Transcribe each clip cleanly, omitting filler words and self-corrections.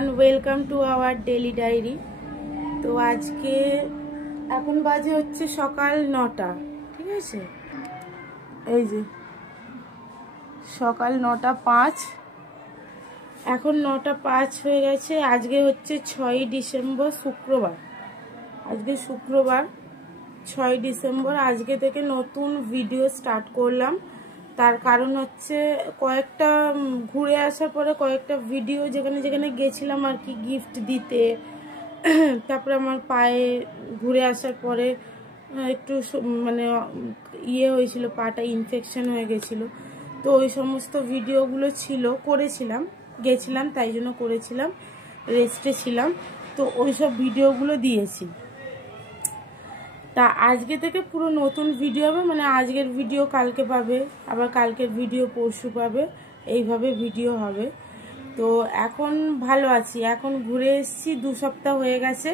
Everyone, welcome to our daily diary. তো আজকে এখন বাজে হচ্ছে সকাল 9টা, ঠিক আছে? এই যে সকাল 9টা 5, এখন 9টা 5 হয়ে গেছে। আজকে হচ্ছে 6ই ডিসেম্বর, শুক্রবার। আজকে শুক্রবার 6ই ডিসেম্বর। আজকে থেকে নতুন ভিডিও স্টার্ট করলাম। তার কারণ হচ্ছে কয়েকটা ঘুরে আসার পরে কয়েকটা ভিডিও যেখানে যেখানে গেছিলাম আর কি গিফট দিতে, তারপরে আমার পায়ে ঘুরে আসার পরে একটু মানে ইয়ে হয়েছিল, পাটা ইনফেকশন হয়ে গেছিলো। তো ওই সমস্ত ভিডিওগুলো করেছিলাম, গেছিলাম তাই জন্য করেছিলাম, রেস্টে ছিলাম। তো ওই সব ভিডিওগুলো দিয়েছি। তা আজকে থেকে পুরো নতুন ভিডিও হবে, মানে আজকের ভিডিও কালকে পাবে, আবার কালকের ভিডিও পরশু পাবে, এইভাবে ভিডিও হবে। তো এখন ভালো আছি, এখন ঘুরে এসেছি, 2 সপ্তাহ হয়ে গেছে।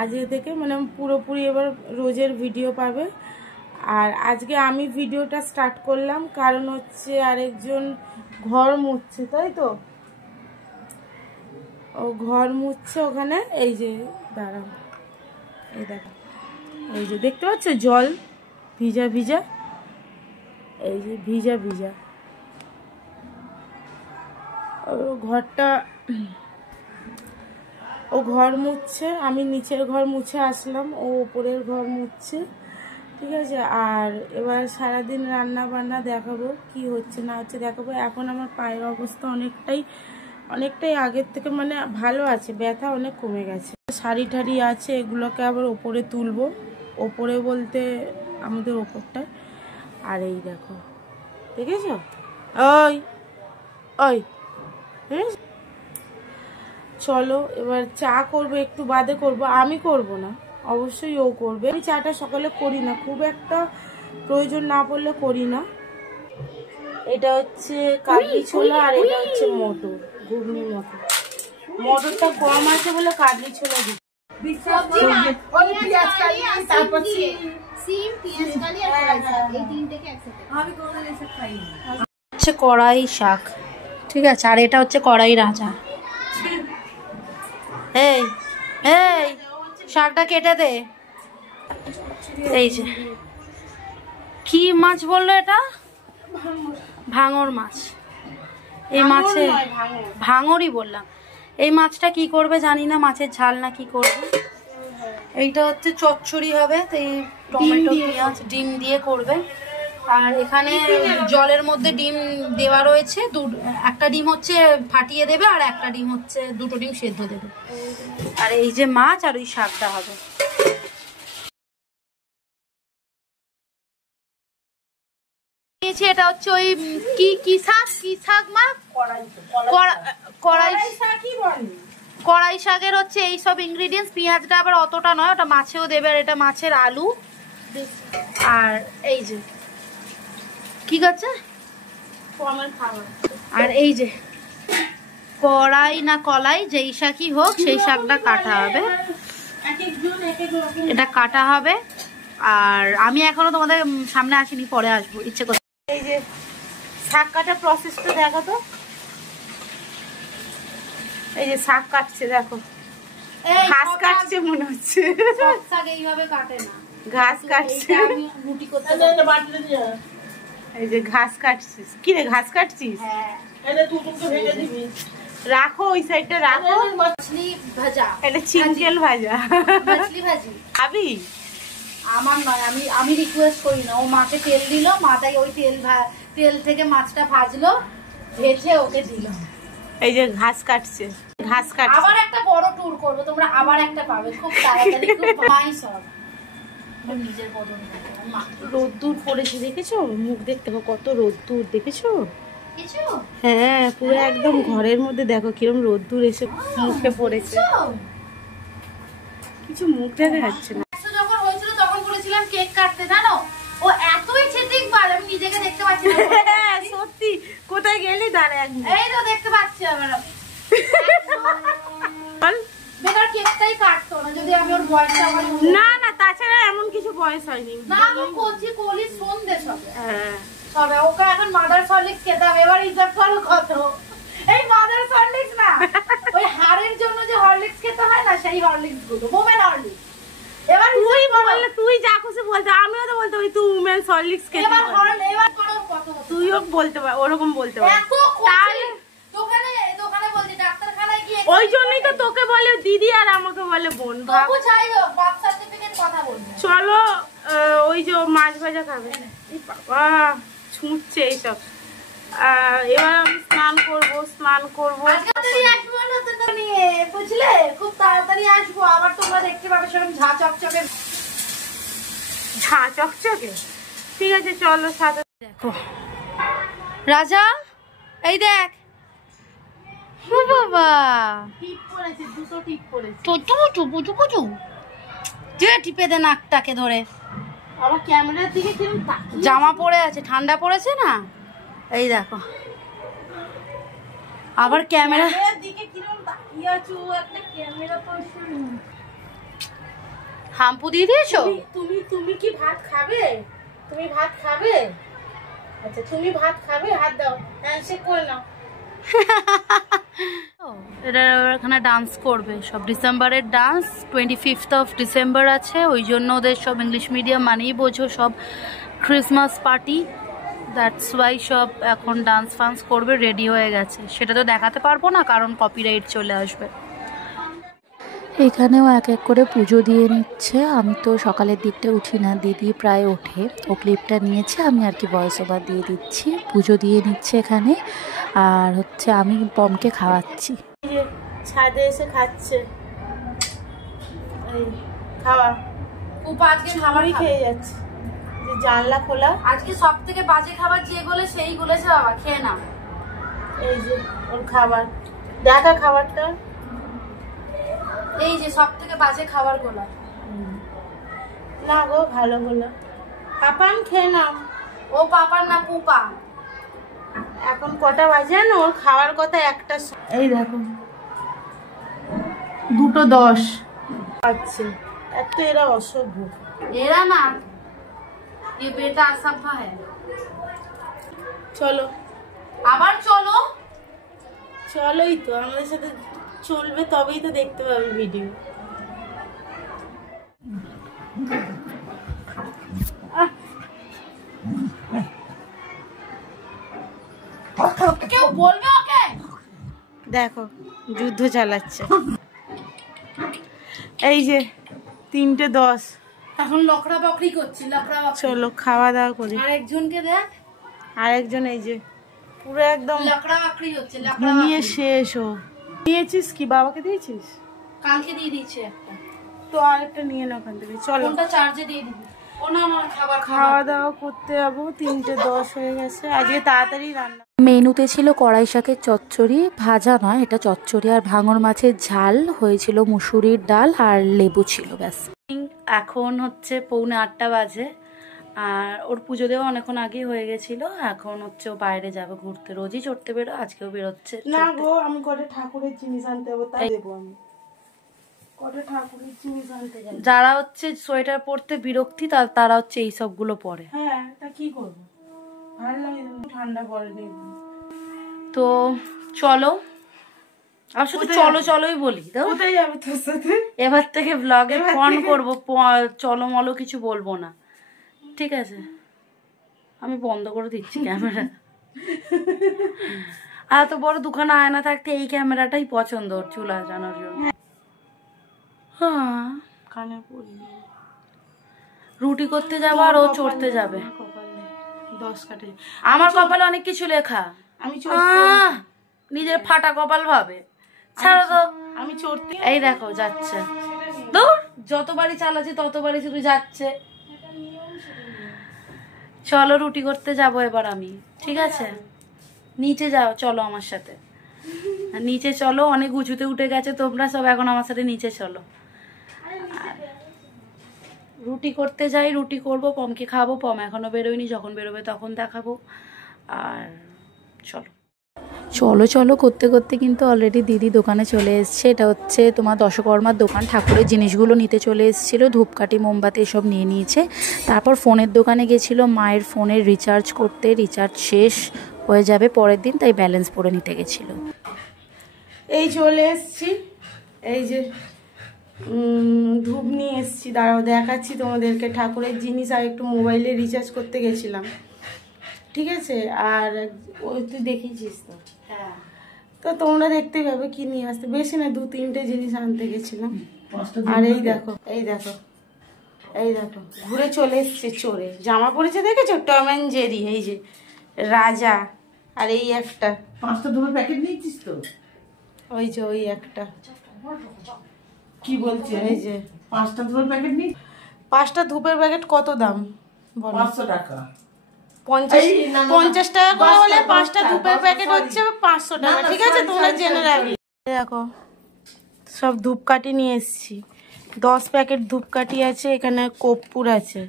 আজকে থেকে মানে পুরোপুরি এবার রোজের ভিডিও পাবে। আর আজকে আমি ভিডিওটা স্টার্ট করলাম কারণ হচ্ছে আরেকজন ঘর মুছছে, তাই তো? ও ঘর মুছছে ওখানে, এই যে দাঁড়াও, এই দেখো, এই যে দেখতে পাচ্ছ জল ভিজা ভিজা, এই যে ভিজা ভিজা ঘরটা। ও ঘর মুছছে, আমি নিচের ঘর মুছে আসলাম, ও উপরের ঘর মুছছে, ঠিক আছে? আর এবার সারাদিন রান্না বান্না দেখাবো, কি হচ্ছে না হচ্ছে দেখাবো। এখন আমার পায়ের অবস্থা অনেকটাই আগের থেকে মানে ভালো আছে, ব্যথা অনেক কমে গেছে। শাড়ি ঠাড়ি আছে, এগুলোকে আবার ওপরে তুলবো, ওপরে বলতে আমাদের ওপরটায়। আর এই দেখো, দেখেছ? ওই ওই চলো এবার চা করবো, একটু বাদে করবো, আমি করব না, অবশ্যই ও করবে। আমি চাটা সকালে করি না, খুব একটা প্রয়োজন না পড়লে করি না। এটা হচ্ছে কাবলি ছোলা আর এটা হচ্ছে মটর, ঘুগনি মটর। মটরটা কম আছে বলে কাবলি ছোলা দিই। কড়াই শাক, ঠিক আছে? আর এটা হচ্ছে কড়াই রাজা। এই এই শাকটা কেটে দে। এই যে কি মাছ বললো এটা? ভাঙর মাছ। এই মাছে ভাঙরই বললাম। এই মাছটা কি করবে জানি না, মাছের ঝাল না কি করবে। এইটা হচ্ছে চচ্চড়ি হবে, তো এই টমেটো পেঁয়াজ ডিম দিয়ে করবে। আর এখানে জলের মধ্যে ডিম দেওয়া রয়েছে, একটা ডিম হচ্ছে ফাটিয়ে দেবে আর একটা ডিম হচ্ছে, 2টো ডিম সেদ্ধ দেবে। আর এই যে মাছ আর ওই শাকটা হবে। এটা হচ্ছে ওই কি শাক মা? কড়াই শাকের হচ্ছে এই সব ইনগ্রিডিয়েন্টস। পেঁয়াজটা আবার অতটা নয়, ওটা মাছেও দেবে। আর এটা মাছের আলু। আর এই যে কি করছে, আর এই যে কড়াই না কলাই, যেই শাকই হোক সেই শাকটা কাটা হবে, এটা কাটা হবে। আর আমি এখনো তোমাদের সামনে আসিনি, পরে আসবো ইচ্ছে করছে। এই যে শাক কাটার প্রসেসটা দেখো তো, এই যে শাক কাটছে, দেখো ঘাস কাটছে মনে হচ্ছে। শাক এইভাবে কাটে না, ঘাস কাটছে। এই যে ঘাস কাটছিস, কি রে ঘাস কাটছিস? রাখো ওই সাইডটা রাখো। মাছলি ভাজা, এটা চিংকেল ভাজা, মাছলি ভাজি খাবি? আমার নয়, আমি রিকোয়েস্ট করি না। ও মাকে তেল দিল, মা তাই ওই তেল থেকে মাছটা ভাজলো, ভেজে ওকে দিল। এই যে ঘাস কাটছে, ঘাস কাটছে। আবার একটা বড় ট্যুর করবো, তোমরা আবার একটা পাবে খুব তাড়াতাড়ি। নিজের বদন রোদ্দুর পড়েছে, দেখেছো? মুখ দেখতে কত রোদ্দুর, দেখেছো? হ্যাঁ, পুরো একদম ঘরের মধ্যে দেখো কিরম রোদ্দুর এসে মুখে পড়েছে। কিছু মুখ দেখা যাচ্ছে না। যখন হয়েছিল তখন বলেছিলাম কেক কাটতে, জানো ও এতই ছেটিকবাজ, আমি নিজেকে দেখতে পাচ্ছি না। সত্যি, কোথায় গেলি? দাঁড়া একদম, এই তো দেখতে পাচ্ছি আমরা। বেকার কেকটাই কাটতো না যদি আমি ওর বয়সটা। না না, তাছাড়া এমন কিছু বয়স হয়নি। না আমি কলি সন্ধে সবে। হ্যাঁ সবে ওকে এখন মাদার সলিড খেতে হবে। এবার হিসাব করো কত। এই মাদার সলিড না, ওই হাড়ের সেই হরলিক্স গুলো, মোমেন হরলিক্স। এবার তুই বললে, তুই যা খুশি বলতে, আমিও তো বলতে পারি তুই উমেন্স হরলিক্স খেতে এবার পারিস। এবার করো কত তুইও বলতে পার, ওরকম বলতে পার। এত তাহলে দোকানে বলছি ডাক্তারখানায় গিয়ে, ওই জন্যই তো তোকে বলে দিদি আর আমাকে বলে বোন। তবু যাই হোক বার্থ সার্টিফিকেট কথা বলবে। চলো ওই যে মাছ ভাজা খাবে। এই বাবা ছুঁচছে এইসব। এবার আমি স্নান করবো। নিয়ে বুঝলে, খুব তাড়াতাড়ি আসবো, আবার তোমরা দেখতে পাবে সেরকম ঝা চকচকে। ঠিক আছে চলো সাথে। দেখো রাজা, এই দেখ বাবা টিপ পড়েছে, দুটো টিপ পড়েছে। টিপে দে নাকটাকে ধরে। আবার ক্যামেরার দিকে কিরকম তাকিয়ে জামা পরে আছে, ঠান্ডা পড়েছে না। এই দেখো আবার ক্যামেরার দিকে কিরকম তাকিয়ে আছো। একটা ক্যামেরা পার্সন। হাম্পু দিয়ে দিয়েছো? তুমি কি ভাত খাবে? তুমি ভাত খাবে? আচ্ছা তুমি ভাত খাবে, হাত দাও, হ্যান্ডশেক করে নাও। এরা এখানে ডান্স করবে সব, ডিসেম্বরের ডান্স। 25th of December আছে, ওই জন্য ওদের সব ইংলিশ মিডিয়াম মানেই বোঝো সব ক্রিসমাস পার্টি। দ্যাটস ওয়াই সব এখন ডান্স ফান্স করবে, রেডি হয়ে গেছে। সেটা তো দেখাতে পারবো না কারণ কপিরাইট চলে আসবে। এখানেও এক এক করে পুজো দিয়ে নিচ্ছে। আমি তো সকালের দিকটা উঠি না, দিদি প্রায় ওঠে, ও ক্লিপটা নিয়েছে, আমি আর কি ভয়েস ওভার দিয়ে দিচ্ছি। পুজো দিয়ে নিচ্ছে এখানে, আর হচ্ছে আমি পমকে খাওয়াচ্ছি। ছাদে এসে খাচ্ছে, এই খাওয়া উপা আজকে খাবার খেয়ে যাচ্ছে। যে জানলা খোলা, আজকে সব থেকে বাজে খাবার যে গুলো সেই গুলেছে বাবা, খেয়ে না। এই যে ওর খাবার, দেখা খাবারটা, এই যে সব থেকে বাজে খাবার গুলো। না গো ভালো গুলো। পাপান খেয়ে নাও। ও পাপার না পুপা। এখন কটা বাজে না, ওর খাওয়ার কথা একটা। এই দেখো 2:10 আচ্ছা। এত এরা অসভ্য। এরা না, ये बेटा असभ्य है। চলো আবার চলো। চলোই তো, আমাদের সাথে চলবে তবেই তো দেখতে পাবে ভিডিও। কেউ বলবে ওকে? দেখো যুদ্ধ চালাচ্ছে। এই যে 3:10, এখন লকড়া বকরি করছি, লকড়া বকরি। চলো খাওয়া দাওয়া করি। আরেকজনকে দেখ, আরেকজন এই যে পুরো একদম লকড়া বকরি হচ্ছে, লকড়া ঘুমিয়ে বকরি। শেষ। ও নিয়েছিস কি? বাবাকে দিয়েছিস? কালকে দিয়ে দিচ্ছি একটা, তো আরেকটা নিয়ে নাও ওখান থেকে। চলো ফোনটা চার্জে দিয়ে দিবি। ও না আমার খাবার খাওয়া দাওয়া করতে যাবো, 3:10 হয়ে গেছে। আজকে তাড়াতাড়ি রান্না। মেনুতে ছিল কড়াই শাকের চচ্চড়ি, ভাজা নয় এটা চচ্চড়ি, আর ভাঙর মাছের ঝাল হয়েছিল, মুসুরির ডাল আর লেবু ছিল, ব্যাস। এখন হচ্ছে 7:45 বাজে, আর ওর পুজো দেওয়া অনেকক্ষণ আগেই হয়ে গেছিল। এখন হচ্ছে ও বাইরে যাবে ঘুরতে, রোজই চড়তে বেরো, আজকেও বেরোচ্ছে। না গো, আমি কটা ঠাকুরের জিনিস আনতে যাবো, তাই দেবো আমি। কটা ঠাকুরের জিনিস আনতে যাবো। যারা হচ্ছে সোয়েটার পরতে বিরক্তি তারা হচ্ছে এই সবগুলো পরে। হ্যাঁ তা কি করবো, ভালো লাগে, ঠান্ডা পড়েনি। তো চলো, আর শুধু চলো চলোই বলি তো। কোথায় যাবে তোর সাথে? এবার থেকে ব্লগে ফোন করবো, চলো মলো কিছু বলবো না, ঠিক আছে? আমি বন্ধ করে দিচ্ছি ক্যামেরা। এত বড় দুখানা আয়না থাকতে এই ক্যামেরাটাই পছন্দ ওর চুল আঁচানোর জন্য। হ্যাঁ, কানে পড়ি। রুটি করতে যাবো আর ও চড়তে যাবে। 10 কাটে। আমার কপালে অনেক কিছু লেখা, আমি নিজের ফাটা কপাল ভাবে। ছাড়ো তো, আমি চড়তে। এই দেখো যাচ্ছে, দূর যতবারই চালাচ্ছে ততবারই শুধু যাচ্ছে। চলো রুটি করতে যাব এবার আমি, ঠিক আছে? নিচে যাও, চলো আমার সাথে নিচে চলো। অনেক উঁচুতে উঠে গেছে তোমরা সব, এখন আমার সাথে নিচে চলো। রুটি করতে যাই, রুটি করব, পমকে খাবো। পম এখনো বেরোয়নি, যখন বেরোবে তখন দেখাবো। আর চলো চলো চলো করতে করতে কিন্তু অলরেডি দিদি দোকানে চলে এসছে। এটা হচ্ছে তোমার দশকর্মার দোকান, ঠাকুরের জিনিসগুলো নিতে চলে এসেছিলো, ধূপকাঠি মোমবাতি এসব নিয়ে নিয়েছে। তারপর ফোনের দোকানে গেছিলো মায়ের ফোনের রিচার্জ করতে, রিচার্জ শেষ হয়ে যাবে পরের দিন, তাই ব্যালেন্স পরে নিতে গেছিলো। এই চলে এসছি, এই যে ধূপ নিয়ে এসেছি, দাঁড়াও দেখাচ্ছি তোমাদেরকে। ঠাকুরের জিনিস আর একটু মোবাইলে রিচার্জ করতে গেছিলাম, ঠিক আছে। আর ওই তুই দেখিয়েছিস তো, হ্যাঁ তো তোমরা দেখতে পাবে কি নিয়ে আসতে, বেশি না 2-3টে জিনিস আনতে গেছিলাম। আর এই দেখো, এই দেখো, এই দেখো ঘুরে চলে এসছে চোরে, জামা পরেছে দেখেছো, টম অ্যান্ড জেরি, এই যে রাজা। আর এই একটা 5টা ধূপের প্যাকেট নিয়েছিস তো? ওই যে ওই একটা, কি বলছিস? এই যে 5টা ধূপের প্যাকেট নিয়ে 5টা ধূপের প্যাকেট কত দাম বলো? 500 টাকা। 50 টাকা করে হলে 5টা ধূপের প্যাকেট হচ্ছে 500 টাকা, ঠিক আছে, তোমরা জেনে রাখবে। দেখো সব ধূপকাঠি নিয়ে এসেছি, 10 প্যাকেট ধূপকাঠি আছে, এখানে কর্পূর আছে,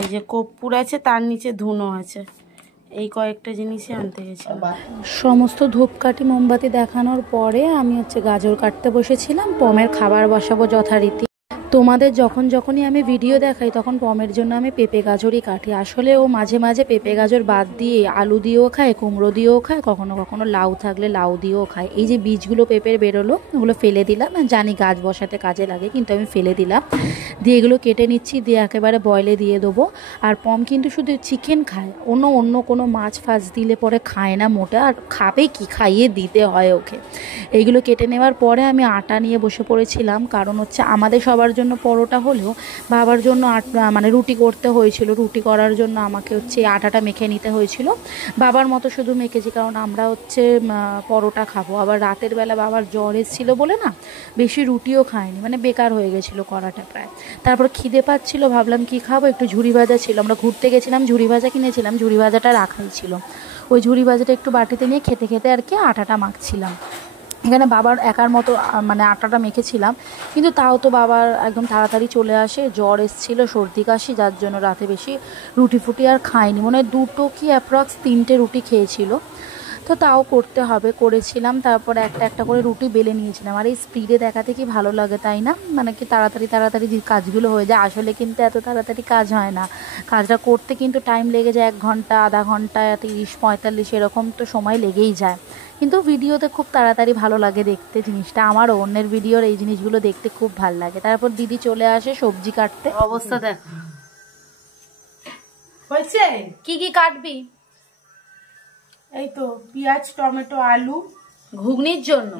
এই যে কর্পূর আছে, তার নিচে ধুনো আছে, এই কয়েকটা জিনিসই আনতে গেছিলাম। সমস্ত ধূপকাঠি মোমবাতি দেখানোর পরে আমি গাজর কাটতে বসেছিলাম। পমের খাবার বসাবো যথারীতি। তোমাদের যখনই আমি ভিডিও দেখাই তখন পমের জন্য আমি পেঁপে গাজরই কাটি। আসলে ও মাঝে মাঝে পেঁপে গাজর বাদ দিয়ে আলু দিয়েও খায়, কুমড়ো দিয়েও খায়, কখনো কখনো লাউ থাকলে লাউ দিয়েও খায়। এই যে বীজগুলো পেঁপের বেরোলো, ওগুলো ফেলে দিলাম। জানি গাছ বসাতে কাজে লাগে, কিন্তু আমি ফেলে দিলাম। দিয়ে এগুলো কেটে নিচ্ছি, দিয়ে একেবারে বয়েলে দিয়ে দেবো। আর পম কিন্তু শুধু চিকেন খায়, অন্য কোনো মাছ ফাছ দিলে পরে খায় না মোটা। আর খাবে কি, খাইয়ে দিতে হয় ওকে। এইগুলো কেটে নেওয়ার পরে আমি আটা নিয়ে বসে পড়েছিলাম, কারণ আমাদের সবার জন্য পরোটা হলেও বাবার জন্য মানে রুটি করতে হয়েছিল। রুটি করার জন্য আমাকে আটাটা মেখে নিতে হয়েছিল। বাবার মতো শুধু মেখেছি, কারণ আমরা পরোটা খাবো। আবার রাতের বেলা বাবার জ্বর এসেছিলো বলে না বেশি রুটিও খায়নি, মানে বেকার হয়ে গেছিলো করাটা প্রায়। তারপর খিদে পাচ্ছিল, ভাবলাম কি খাবো, একটু ঝুরি ভাজা ছিল, আমরা ঘুরতে গেছিলাম, ঝুরি ভাজা কিনেছিলাম, ঝুরি ভাজাটা রাখাই ছিল। ওই ঝুরি ভাজাটা একটু বাটিতে নিয়ে খেতে খেতে আর কি আটাটা মাখছিলাম। এখানে বাবার একার মতো মানে আটাটা মেখেছিলাম, কিন্তু তাও তো বাবার একদম তাড়াতাড়ি চলে আসে, জ্বর এসেছিলো, সর্দি কাশি, যার জন্য রাতে বেশি রুটি ফুটি আর খায়নি, মনে হয় 2 কি অ্যাপ্রক্স 3টে রুটি খেয়েছিল। তো তাও করতে হবে, করেছিলাম। তারপরে একটা করে রুটি বেলে নিয়েছিলাম। আর এই স্পিডে দেখাতে কি ভালো লাগে তাই না, মানে কি তাড়াতাড়ি কাজগুলো হয়ে যায়। আসলে কিন্তু এত তাড়াতাড়ি কাজ হয় না, কাজটা করতে কিন্তু টাইম লেগে যায়, 1 ঘন্টা, আধা ঘন্টা, 30-45 এরকম তো সময় লেগেই যায়। কিন্তু ভিডিওতে খুব তাড়াতাড়ি ভালো লাগে দেখতে জিনিসটা। আমারও অন্যের ভিডিওর এই জিনিসগুলো দেখতে খুব ভালো লাগে। তারপর দিদি চলে আসে সবজি কাটতে। অবস্থা দেখ হয়েছে। কি কি কাটবি? এই তো পেঁয়াজ, টমেটো, আলু ঘুগনির জন্য।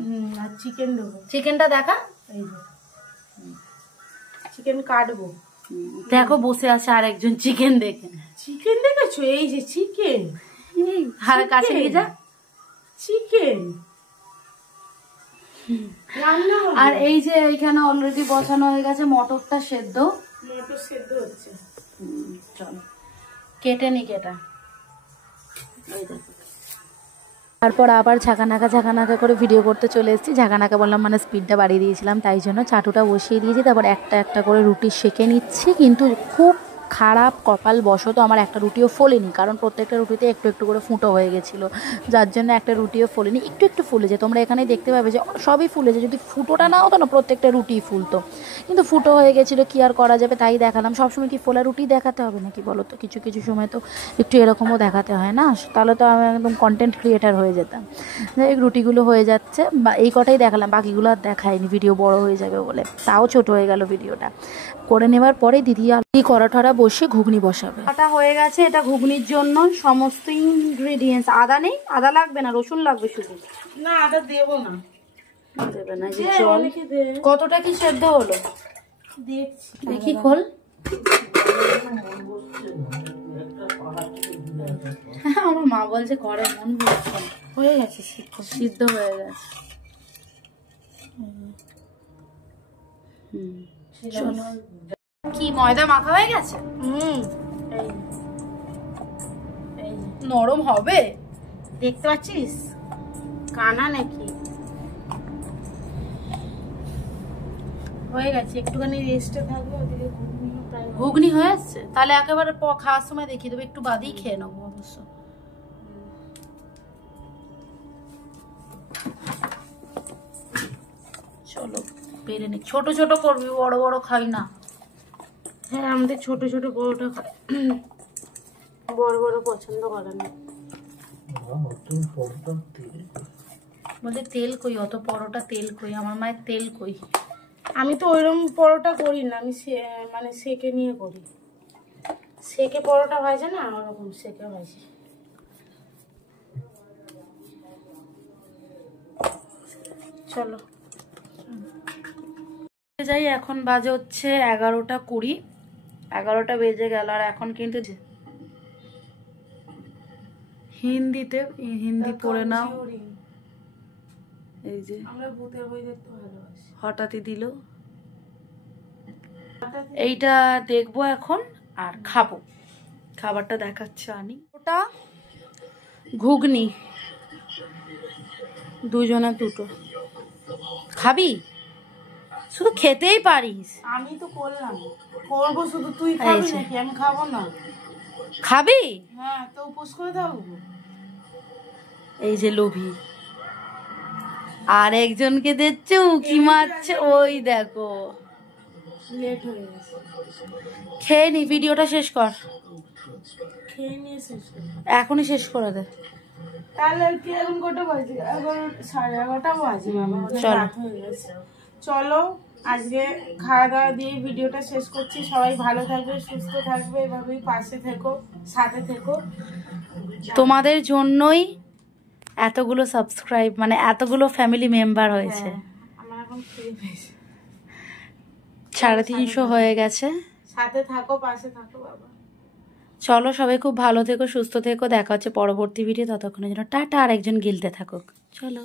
আর চিকেন দেবো। চিকেনটা দেখা, এই যে চিকেন কাটবো। দেখো বসে আছে আরেকজন চিকেন দেখে। চিকেন দেখেছো, এই যে চিকেন, হার কাছে নিয়ে যা। চিকেন রান্না হবে। আর এই যে এইখানে অলরেডি বসানো হয়ে গেছে মটরটা সেদ্ধ। মটর সেদ্ধ হচ্ছে। চল কেটে নি কেটা। তারপর আবার ঝাঁকানাকা করে ভিডিও করতে চলে এসেছি। ঝাঁকানাকা বললাম মানে স্পিডটা বাড়িয়ে দিয়েছিলাম, তাই জন্য চাটুটা বসিয়ে দিয়েছি। তারপর একটা করে রুটি সেঁকে নিচ্ছি, কিন্তু খুব খারাপ কপাল বশত আমার একটা রুটিও ফোলেনি, কারণ প্রত্যেকটা রুটিতে একটু করে ফুটো হয়ে গেছিলো, যার জন্য একটা রুটিও ফোলেনি। একটু ফুলেছে, তোমরা এখানে দেখতে পাবে যে সবই ফুলেছে। যদি ফুটোটা না হতো না, প্রত্যেকটা রুটিই ফুলতো, কিন্তু ফুটো হয়ে গেছিলো, কি আর করা যাবে, তাই দেখালাম। সবসময় কি ফোলা রুটি দেখাতে হবে নাকি বলো তো? কিছু সময় তো একটু এরকমও দেখাতে হয় না, তাহলে তো আমি একদম কন্টেন্ট ক্রিয়েটার হয়ে যেতাম। যাই হোক, রুটিগুলো হয়ে যাচ্ছে, বা এই কটাই দেখালাম, বাকিগুলো আর দেখায়নি, ভিডিও বড় হয়ে যাবে বলে। তাও ছোট হয়ে গেল ভিডিওটা। করে নেওয়ার পরে দিদি কড়া ঠরা বসে ঘুগনি বসাবে। আটা হয়ে গেছে, এটা ঘুগনির জন্য সমস্ত ইনগ্রেডিয়েন্টস। আদা নেই, আদা লাগবে না, রসুন লাগবে শুধু। না আদা দেবো না, দেবে না। যে জল কতটা কি সেদ্ধ হলো দেখছি, দেখি, খোল। আমার মা বলছে ঘরে মন বলছে হয়ে গেছে, সিদ্ধ হয়ে গেছে। কি ময়দা মাখা হয়ে গেছে? নরম হবে, দেখতে পাচ্ছিস কানা নাকি? হয়ে গেছে, একটুখানি রেস্টে থাকবে, ওদিকে ঘুগনিও প্রায় ঘুগনি হয়ে আসছে। তাহলে একেবারে খাওয়ার সময় দেখিয়ে দেবো, একটু বাদেই খেয়ে নেবো অবশ্য। চলো পেরে নি। ছোট ছোট করবি, বড় বড় খাই না। হ্যাঁ, আমাদের ছোট ছোট পরোটা খায়, বড় বড় পছন্দ করে না। বলতে তেল কই, অত পরোটা তেল কই, আমার মায়ের তেল কই। আমি তো ওইরকম পরোটা করি না, আমি মানে সেকে নিয়ে করি। সেকে পরোটা ভাজে না, ওরকম সেকে ভাজি। চলো যাই, এখন বাজে হচ্ছে 11:20, 11টা বেজে গেল। আর এখন কিন্তু হিন্দিতে, হিন্দি পড়ে নাও। এই যে আমরা ভূতের বই দেখতে ভালোবাসি। হঠাৎই দিল, এইটা দেখবো এখন আর খাবো। খাবারটা দেখাচ্ছে আনি। ওটা ঘুগনি, দুজনে দুটো। খাবি? শুধু খেতেই পারিস। আমি তো করলাম, করবো শুধু, তুই খাবি এই যে। নাকি? আমি খাবো না। খাবি? হ্যাঁ, তো উপোস করে থাকবো। এই যে লোভী। আর একজনকে দেখছো কি মারছে, ওই দেখো। লেট হয়ে গেছে, খেয়ে নি, ভিডিওটা শেষ কর। খেয়ে নিয়ে শেষ করি। এখনই শেষ করে দে। তাহলে কি এখন কটা বাজে? 11:30 বাজে বাবা, অনেক চলো। রাত হয়ে গেছে। চলো আজকে খাওয়া দাওয়া দিয়ে ভিডিওটা শেষ করছি। সবাই ভালো থাকবে, সুস্থ থাকবে, এভাবেই পাশে থেকো, সাথে থেকো। তোমাদের জন্যই এতগুলো সাবস্ক্রাইব, মানে এতগুলো ফ্যামিলি মেম্বার হয়েছে। হ্যাঁ, আমার এখন খিদে পেয়েছে। 350 হয়ে গেছে। সাথে থাকো, পাশে থাকো বাবা। চলো সবাই খুব ভালো থেকো, সুস্থ থেকো। দেখা হচ্ছে পরবর্তী ভিডিও। ততক্ষণের জন্য টাটা। আর একজন গিলতে থাকুক। চলো।